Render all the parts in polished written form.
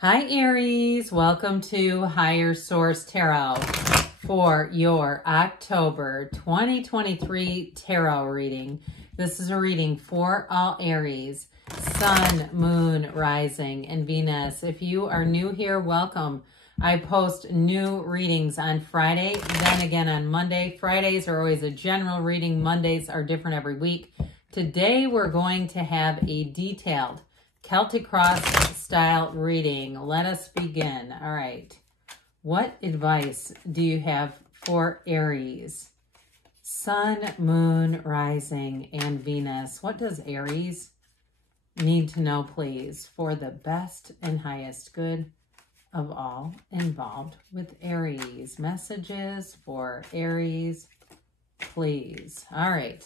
Hi Aries, welcome to Higher Source Tarot for your October 2023 tarot reading. This is a reading for all Aries, Sun, Moon, Rising, and Venus. If you are new here, welcome. I post new readings on Friday, then again on Monday. Fridays are always a general reading. Mondays are different every week. Today we're going to have a detailed Celtic Cross style reading. Let us begin. All right. What advice do you have for Aries? Sun, Moon, Rising, and Venus. What does Aries need to know, please, for the best and highest good of all involved with Aries? Messages for Aries, please. All right.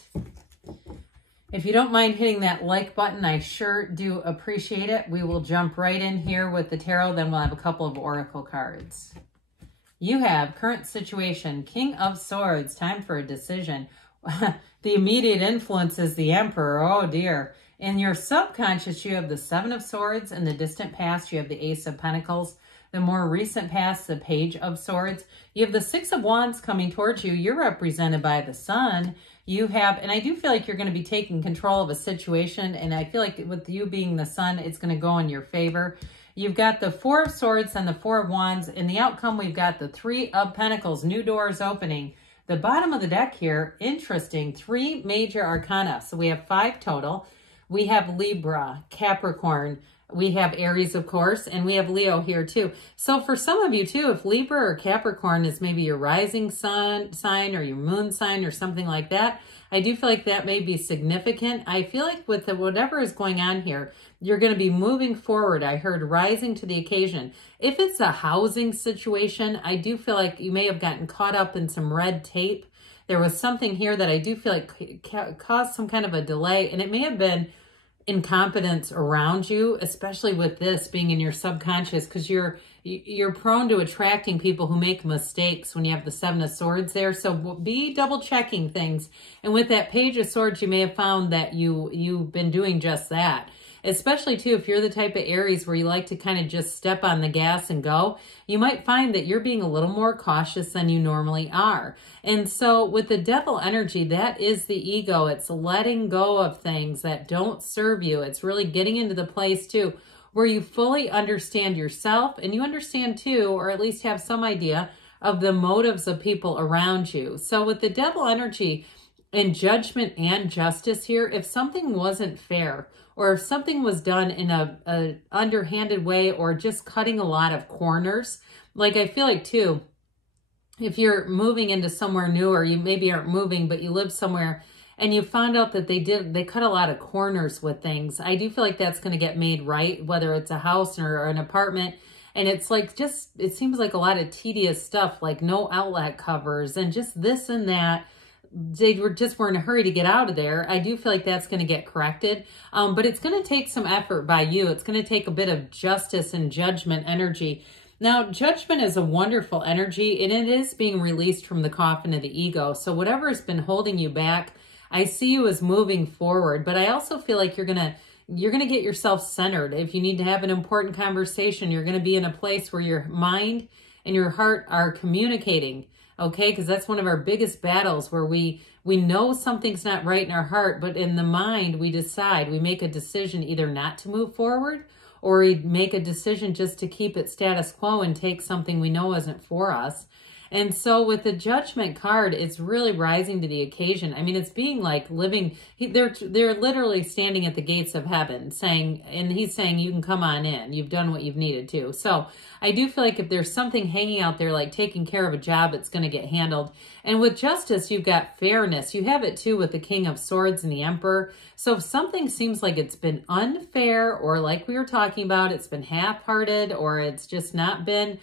If you don't mind hitting that like button, I sure do appreciate it. We will jump right in here with the tarot, then we'll have a couple of oracle cards. You have current situation, King of Swords, time for a decision. The immediate influence is the Emperor, oh dear. In your subconscious, you have the Seven of Swords. In the distant past, you have the Ace of Pentacles. The more recent past, the Page of Swords. You have the Six of Wands coming towards you. You're represented by the Sun. You have, and I do feel like you're going to be taking control of a situation, and I feel like with you being the Sun, it's going to go in your favor. You've got the Four of Swords and the Four of Wands. In the outcome, we've got the Three of Pentacles, new doors opening. The bottom of the deck here, interesting, three major arcana. So we have 5 total. We have Libra, Capricorn, we have Aries, of course, and we have Leo here too. So for some of you too, if Libra or Capricorn is maybe your rising sun sign or your moon sign or something like that, I do feel like that may be significant. I feel like with whatever is going on here, you're going to be moving forward. I heard rising to the occasion. If it's a housing situation, I do feel like you may have gotten caught up in some red tape. There was something here that I do feel like caused some kind of a delay, and it may have been incompetence around you, especially with this being in your subconscious, because you're prone to attracting people who make mistakes when you have the Seven of Swords there. So be double checking things. And with that Page of Swords, you may have found that you've been doing just that. Especially too, if you're the type of Aries where you like to kind of just step on the gas and go, you might find that you're being a little more cautious than you normally are. And so with the Devil energy, that is the ego. It's letting go of things that don't serve you. It's really getting into the place too where you fully understand yourself, and you understand too, or at least have some idea of the motives of people around you. So with the Devil energy and judgment and justice here, if something wasn't fair, or if something was done in a underhanded way, or just cutting a lot of corners, like I feel like too, if you're moving into somewhere new, or you maybe aren't moving, but you live somewhere and you found out that they cut a lot of corners with things, I do feel like that's going to get made right, whether it's a house or an apartment. And it's like it seems like a lot of tedious stuff, like no outlet covers and just this and that. They were in a hurry to get out of there. I do feel like that's going to get corrected. But it's going to take some effort by you. It's going to take a bit of justice and judgment energy. Now, judgment is a wonderful energy, and it is being released from the coffin of the ego. So whatever has been holding you back, I see you as moving forward. But I also feel like you're going to get yourself centered. If you need to have an important conversation, you're going to be in a place where your mind and your heart are communicating. Okay, because that's one of our biggest battles, where we know something's not right in our heart, but in the mind, we make a decision either not to move forward, or we make a decision just to keep it status quo and take something we know isn't for us. And so with the Judgment card, it's really rising to the occasion. I mean, it's being like living, they're literally standing at the gates of heaven saying, and he's saying, you can come on in. You've done what you've needed to. So I do feel like if there's something hanging out there, like taking care of a job, it's going to get handled. And with justice, you've got fairness. You have it too with the King of Swords and the Emperor. So if something seems like it's been unfair, or like we were talking about, it's been half-hearted, or it's just not been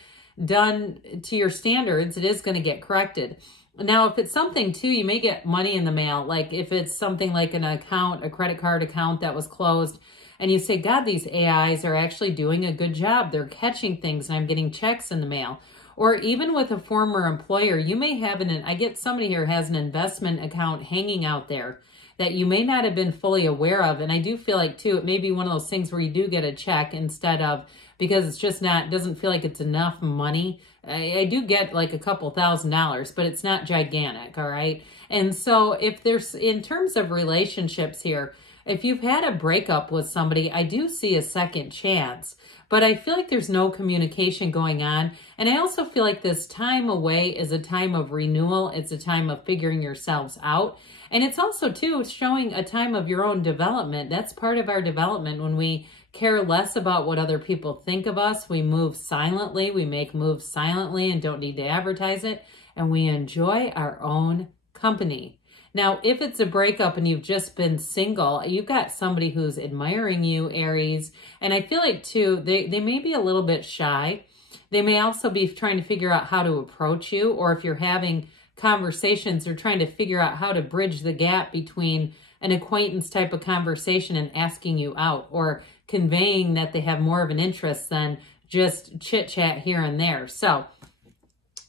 done to your standards, it is going to get corrected. Now, if it's something too, you may get money in the mail. Like if it's something like an account, a credit card account that was closed, and you say, God, these AIs are actually doing a good job. They're catching things and I'm getting checks in the mail. Or even with a former employer, you may have I get somebody here has an investment account hanging out there that you may not have been fully aware of. And I do feel like too, it may be one of those things where you do get a check instead of, because it's just not, doesn't feel like it's enough money. I do get like a couple $1,000s, but it's not gigantic, all right? And so if there's, in terms of relationships here, if you've had a breakup with somebody, I do see a second chance, but I feel like there's no communication going on. And I also feel like this time away is a time of renewal. It's a time of figuring yourselves out. And it's also too showing a time of your own development. That's part of our development. When we care less about what other people think of us, we move silently, we make moves silently and don't need to advertise it. And we enjoy our own company. Now, if it's a breakup and you've just been single, you've got somebody who's admiring you, Aries. And I feel like, too, they may be a little bit shy. They may also be trying to figure out how to approach you. Or if you're having conversations, they're trying to figure out how to bridge the gap between an acquaintance type of conversation and asking you out, or conveying that they have more of an interest than just chit-chat here and there. So,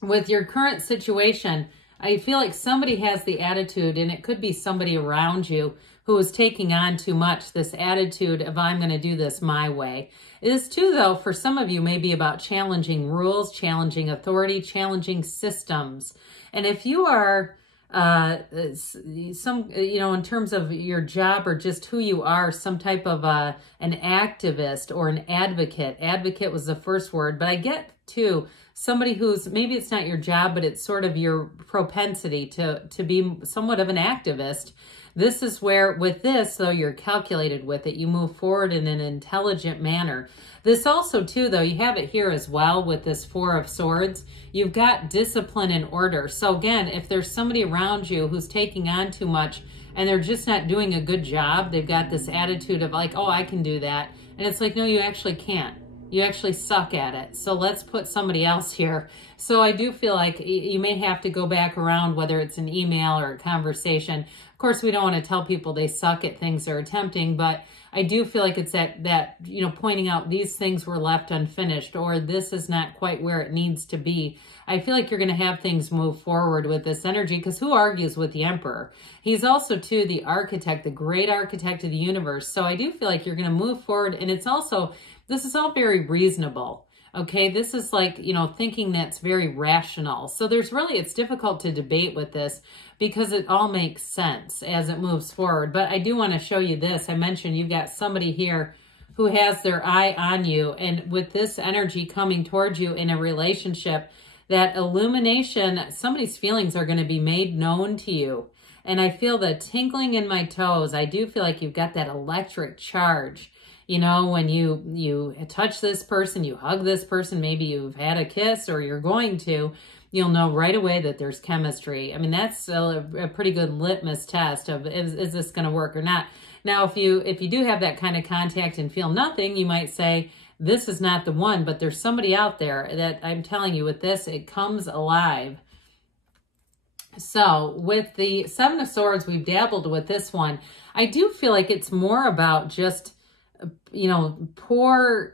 with your current situation, I feel like somebody has the attitude, and it could be somebody around you who is taking on too much, this attitude of I'm going to do this my way. It is too, though, for some of you, maybe about challenging rules, challenging authority, challenging systems. And if you are in terms of your job or just who you are, some type of an activist or an advocate. Advocate was the first word, but I get too, somebody who's, maybe it's not your job, but it's sort of your propensity to be somewhat of an activist. This is where, with this, though, you're calculated with it. You move forward in an intelligent manner. This also, too, though, you have it here as well with this Four of Swords. You've got discipline and order. So, again, if there's somebody around you who's taking on too much and they're just not doing a good job, they've got this attitude of like, oh, I can do that. And it's like, no, you actually can't. You actually suck at it. So let's put somebody else here. So I do feel like you may have to go back around, whether it's an email or a conversation. Of course, we don't want to tell people they suck at things they're attempting, but I do feel like it's that pointing out these things were left unfinished, or this is not quite where it needs to be. I feel like you're going to have things move forward with this energy, because who argues with the Emperor? He's also, too, the architect, the great architect of the universe. So I do feel like you're going to move forward, and it's also, this is all very reasonable. Okay, this is like, thinking that's very rational. So it's difficult to debate with this because it all makes sense as it moves forward. But I do want to show you this. I mentioned you've got somebody here who has their eye on you. And with this energy coming towards you in a relationship, that illumination, somebody's feelings are going to be made known to you. And I feel the tingling in my toes. I do feel like you've got that electric charge. When you touch this person, you hug this person, maybe you've had a kiss or you're going to, you'll know right away that there's chemistry. I mean, that's a pretty good litmus test of is this going to work or not. Now, if you do have that kind of contact and feel nothing, you might say, this is not the one, but there's somebody out there that I'm telling you with this, it comes alive. So with the Seven of Swords, we've dabbled with this one. I do feel like it's more about just poor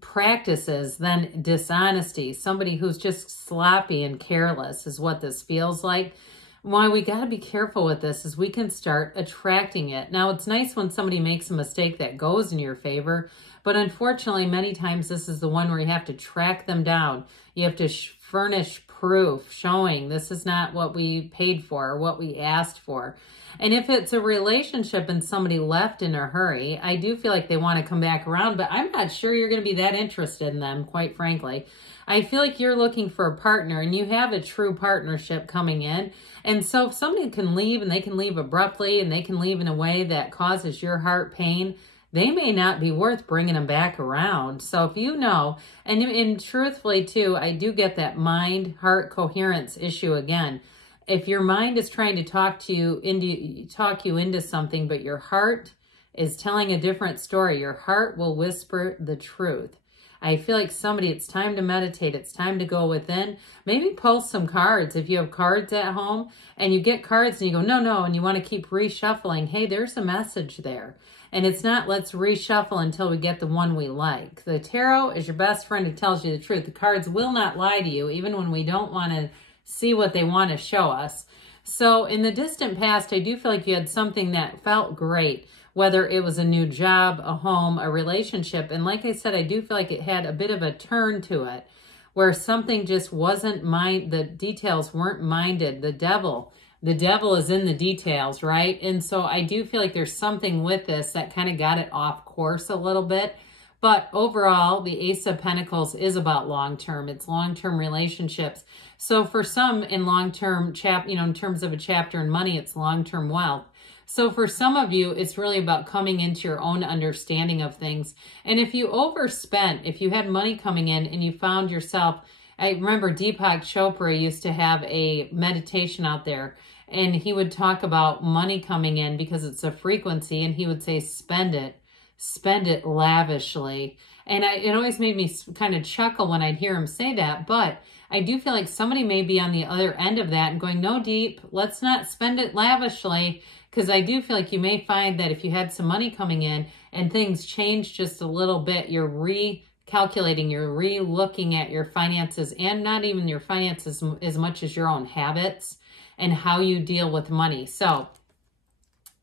practices than dishonesty. Somebody who's just sloppy and careless is what this feels like. Why we got to be careful with this is we can start attracting it. Now, it's nice when somebody makes a mistake that goes in your favor, but unfortunately, many times this is the one where you have to track them down. You have to furnish proof showing this is not what we paid for or what we asked for. And if it's a relationship and somebody left in a hurry, I do feel like they want to come back around, but I'm not sure you're going to be that interested in them, quite frankly. I feel like you're looking for a partner and you have a true partnership coming in. And so if somebody can leave and they can leave abruptly and they can leave in a way that causes your heart pain, they may not be worth bringing them back around. So if you know, and truthfully too, I do get that mind-heart coherence issue again. If your mind is trying to talk you into something, but your heart is telling a different story, your heart will whisper the truth. I feel like somebody, it's time to meditate. It's time to go within. Maybe pull some cards. If you have cards at home and you get cards and you go, no, and you want to keep reshuffling, hey, there's a message there. And it's not, let's reshuffle until we get the one we like. The tarot is your best friend who tells you the truth. The cards will not lie to you, even when we don't want to see what they want to show us. So in the distant past, I do feel like you had something that felt great, whether it was a new job, a home, a relationship. And like I said, I do feel like it had a bit of a turn to it where something just wasn't the details weren't minded. The devil is in the details, right? And so I do feel like there's something with this that kind of got it off course a little bit. But overall, the Ace of Pentacles is about long-term. It's long-term relationships. So for some in long-term, in terms of a chapter in money, it's long-term wealth. So for some of you, it's really about coming into your own understanding of things. And if you overspent, if you had money coming in and you found yourself, I remember Deepak Chopra used to have a meditation out there, and he would talk about money coming in because it's a frequency, and he would say, spend it lavishly. And it always made me kind of chuckle when I'd hear him say that, but I do feel like somebody may be on the other end of that and going, no, Deep, let's not spend it lavishly, because I do feel like you may find that if you had some money coming in and things change just a little bit, you're recalculating, you're re-looking at your finances, and not even your finances as much as your own habits and how you deal with money. So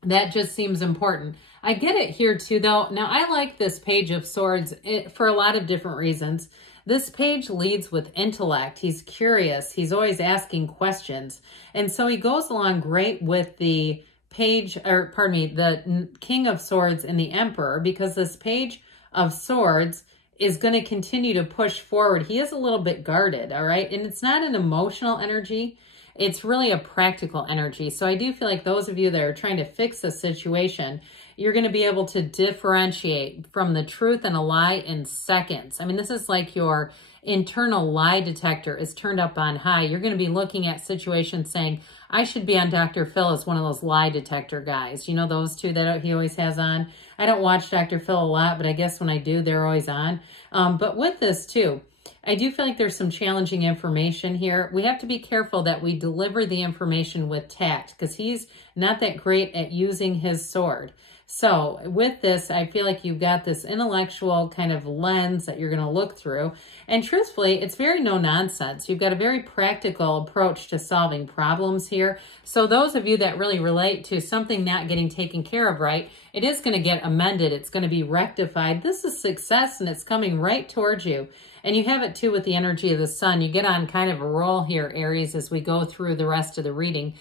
that just seems important. I get it here too, though. Now, I like this Page of Swords for a lot of different reasons. This page leads with intellect. He's curious. He's always asking questions. And so he goes along great with the the King of Swords and the Emperor, because this Page of Swords is going to continue to push forward. He is a little bit guarded, all right? And it's not an emotional energy. It's really a practical energy. So I do feel like those of you that are trying to fix a situation, you're going to be able to differentiate from the truth and a lie in seconds. I mean, this is like your internal lie detector is turned up on high. You're going to be looking at situations saying, I should be on Dr. Phil as one of those lie detector guys. You know, those two that he always has on. I don't watch Dr. Phil a lot, but I guess when I do, they're always on. But with this too, I do feel like there's some challenging information here. We have to be careful that we deliver the information with tact, because he's not that great at using his sword. So with this, I feel like you've got this intellectual kind of lens that you're going to look through. And truthfully, it's very no nonsense. You've got a very practical approach to solving problems here. So those of you that really relate to something not getting taken care of right, it is going to get amended. It's going to be rectified. This is success, and it's coming right towards you. And you have it too with the energy of the sun. You get on kind of a roll here, Aries, as we go through the rest of the reading.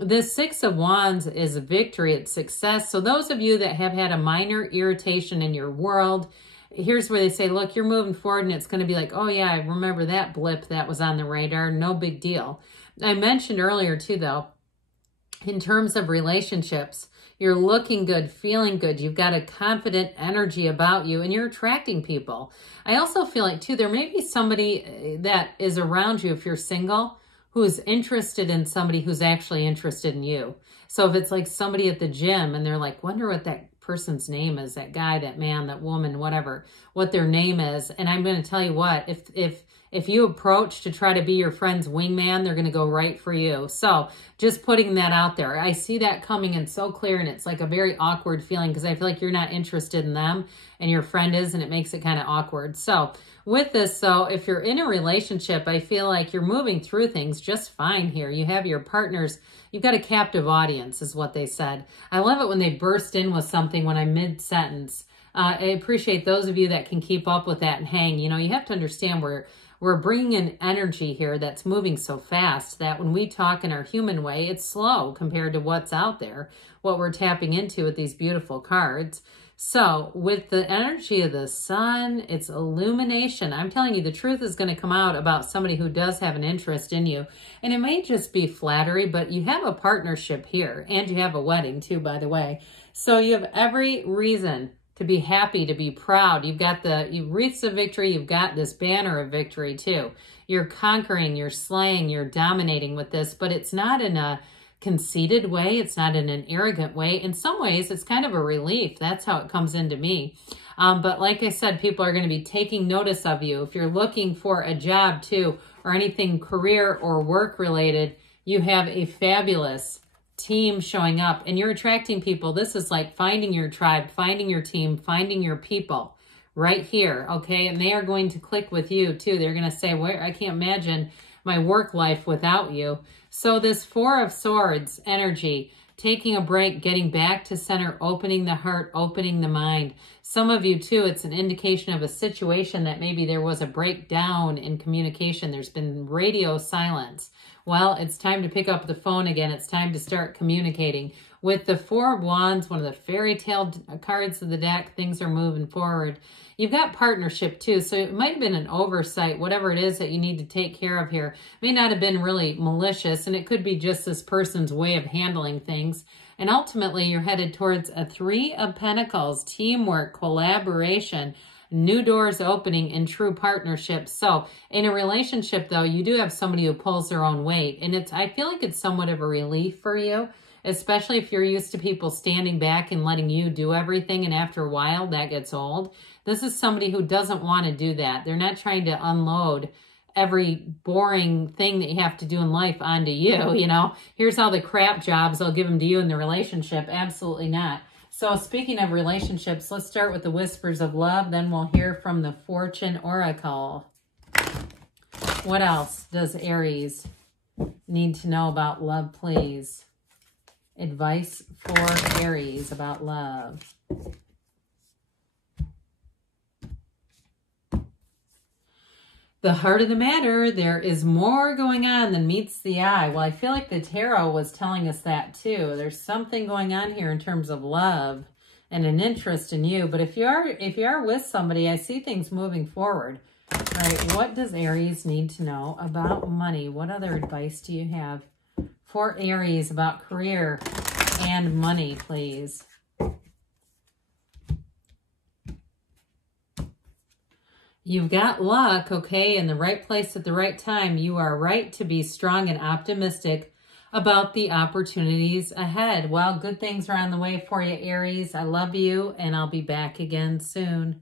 This Six of Wands is a victory, it's success. So those of you that have had a minor irritation in your world, here's where they say, look, you're moving forward, and it's going to be like, oh yeah, I remember that blip that was on the radar. No big deal. I mentioned earlier too, though, in terms of relationships, you're looking good, feeling good. You've got a confident energy about you, and you're attracting people. I also feel like too, there may be somebody that is around you, if you're single, who is interested in somebody who's actually interested in you. So if it's like somebody at the gym and they're like, wonder what that person's name is, that guy, that man, that woman, whatever, what their name is. And I'm going to tell you what, if you approach to try to be your friend's wingman, they're going to go right for you. So just putting that out there. I see that coming in so clear, and it's like a very awkward feeling because I feel like you're not interested in them and your friend is, and it makes it kind of awkward. So with this, though, if you're in a relationship, I feel like you're moving through things just fine here. You have your partners. You've got a captive audience is what they said. I love it when they burst in with something when I'm mid-sentence. I appreciate those of you that can keep up with that and hang. You know, you have to understand we're bringing an energy here that's moving so fast that when we talk in our human way, it's slow compared to what's out there, what we're tapping into with these beautiful cards. So with the energy of the sun, it's illumination. I'm telling you, the truth is going to come out about somebody who does have an interest in you. And it may just be flattery, but you have a partnership here, and you have a wedding too, by the way. So you have every reason to be happy, to be proud. You've reached the victory. You've got this banner of victory too. You're conquering, you're slaying, you're dominating with this, but it's not in a conceited way. It's not in an arrogant way. In some ways, it's kind of a relief. That's how it comes into me. But like I said, people are going to be taking notice of you. If you're looking for a job too, or anything career or work related, you have a fabulous team showing up, and you're attracting people. This is like finding your tribe, finding your team, finding your people right here, okay? And they are going to click with you too. They're going to say, "Where I can't imagine my work life without you. So this Four of Swords energy, taking a break, getting back to center, opening the heart, opening the mind. Some of you too, it's an indication of a situation that maybe there was a breakdown in communication. There's been radio silence. Well, it's time to pick up the phone again. It's time to start communicating. With the Four of Wands, one of the fairy tale cards of the deck, things are moving forward. You've got partnership too, so it might have been an oversight, whatever it is that you need to take care of here. It may not have been really malicious, and it could be just this person's way of handling things. And ultimately, you're headed towards a Three of Pentacles, teamwork, collaboration, new doors opening, and true partnership. So in a relationship, though, you do have somebody who pulls their own weight. And I feel like it's somewhat of a relief for you, especially if you're used to people standing back and letting you do everything. And after a while, that gets old. This is somebody who doesn't want to do that. They're not trying to unload every boring thing that you have to do in life onto you. You know, here's all the crap jobs, I'll give them to you in the relationship. Absolutely not. So speaking of relationships, let's start with the Whispers of Love. Then we'll hear from the Fortune Oracle. What else does Aries need to know about love, please? Advice for Aries about love. The heart of the matter, there is more going on than meets the eye. Well, I feel like the tarot was telling us that too. There's something going on here in terms of love and an interest in you. But if you are with somebody, I see things moving forward. All right, what does Aries need to know about money? What other advice do you have for Aries about career and money, please? You've got luck, okay, in the right place at the right time. You are right to be strong and optimistic about the opportunities ahead. Well, good things are on the way for you, Aries. I love you, and I'll be back again soon.